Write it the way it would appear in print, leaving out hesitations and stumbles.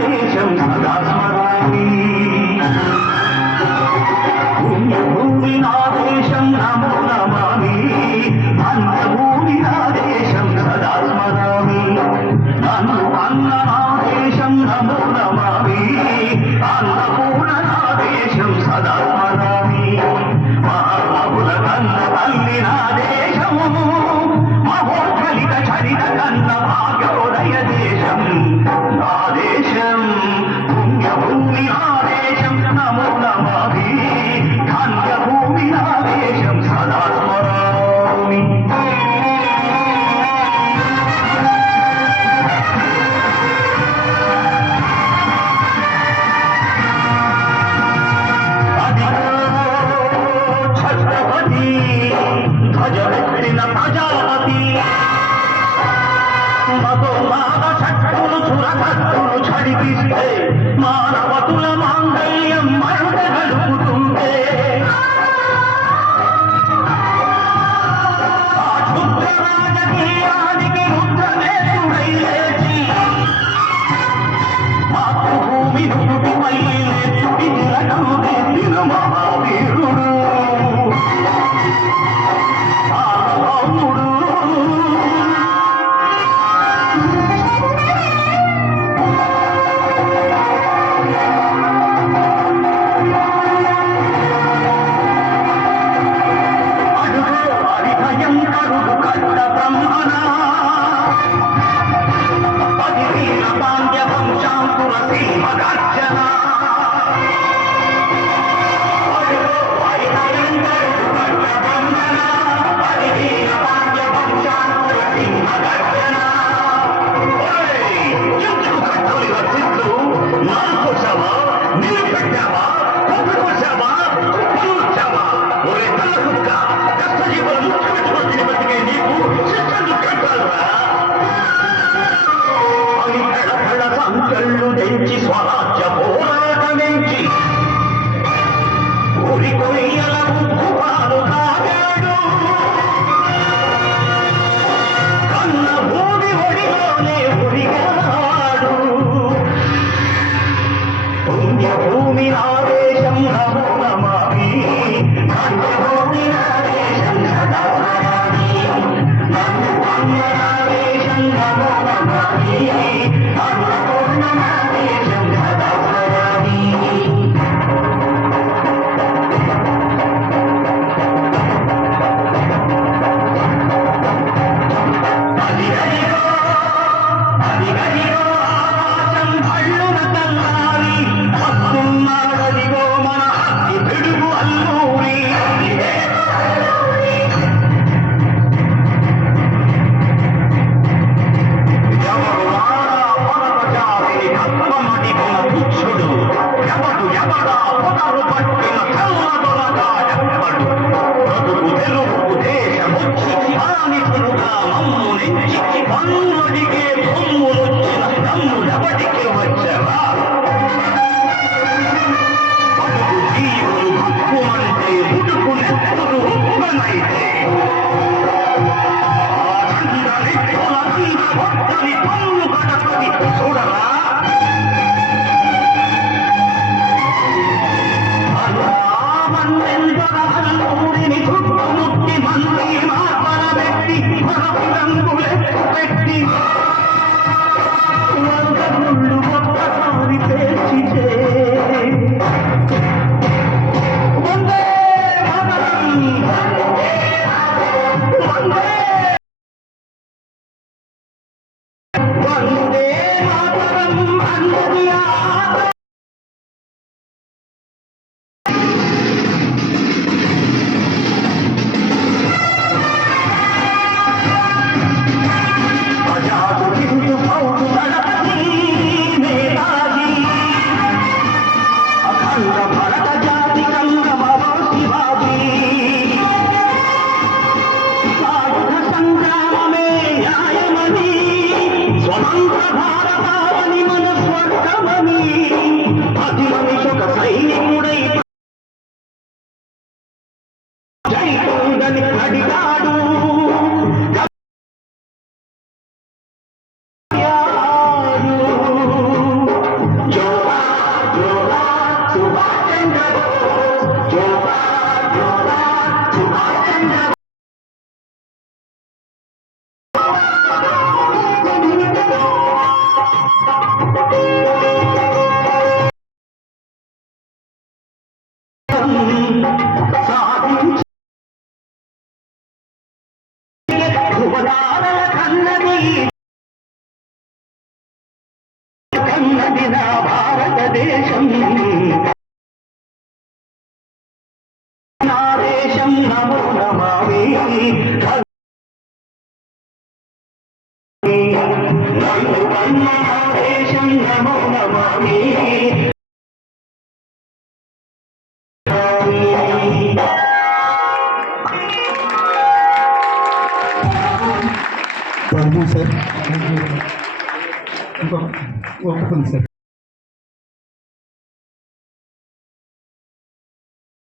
దేశం సదా స్మరామి. పుణ్యభూమి నా దేశం నమో నమామి. అన్నభూమి నా దేశం సదా స్మరామి. నన్ను అన్న నా దేశం నమో నమామి. అన్నపూర్ణ నా దేశం సదా స్మరామి. మహాబుల కన్న తల్లి నా దేశము. మహోత్కలిత చరిత కన్న భాగ్యోదయ దేశం నా దేశం. పుణ్యభూమి నా దేశం నమో నమామి. ధన్యభూమి నా దేశం సదా స్మరామి. ఛత్రపతి ధ్వజమెత్తిన ప్రజాపతి. మతోన్మాద శక్తులు చురకత్తులు ఝడిపిస్తే మానవతుల మాంగళ్యం మరుట గలుపుతుంటే ఆ క్షుద్ర రాజకీయానికి రుద్రనేత్రుడై లేచి మాతృభూమి నుదుటిపై నెత్తుడి తిలకం దిద్దిన మహావీరుడు సార్వభౌముడు. స్వరాజ్య పోరాటమించి ఊరి కొయ్యల ఉప్పుపాలు తాగాడు. కన్న భూమి ఒడిలోనే ఉరిగాడు. పుణ్యభూమి నా దేశం నమో నమామి. ధన్యభూమి నా దేశం సదా స్మరామి. నన్ను అన్న నా దేశం నమో నమామి. అన్నపూర్ణ నా దేశం సదా స్మరామి. అదిగదిగో ఆకాశం భళ్ళున తల్లారి. హక్కున్నాడదిగో మన హక్కి పిడుగు అల్లూరి. ఎవరు రాడా భరత జాతిని తత్వమడిగిన తుచ్చుడు. ఎవడు ఎవడా పొగరు పట్టిన తెల్లదొరగా ఎవ్వడు. బ్రతుకు తెరువుకు దేశమొచ్చి బానిసలుగా మమ్ము నెచ్చి పన్నుడిగే సొమ్ములొచ్చిన దమ్ములెవడికి వచ్చరా. బతుకు జీవులు హక్కుమంటే ముడుకు నెత్తురు ఉప్పనైతే ఆ చంద్రనిత్తుల తీర ఒక్కని పన్ను గడపది చూడరా. మన్నెందరూరిని చుట్టుముట్టి మంది మార్పల పెట్టి మరొక రంగులెత్తు పెట్టి వంద ముళ్ళు ఒక్కసారి పేర్చితే వందే మాతరం వందే వందే మాతరం అన్నది భరత జాతి కంగమవో శివాజీ. సాయుధ సంగ్రామమే న్యాయమని స్వతంత్ర భారతావని మన స్వర్గమని ప్రతి మనిషొక సైనికుడై జైతుందని అడిగాడు. సాధించి భువనాల కన్నది నా భారతదేశం. నా దేశం నమో నమామి. నన్ను కన్న నా దేశం నమో నమామి. సార్ ఇంకొక సార్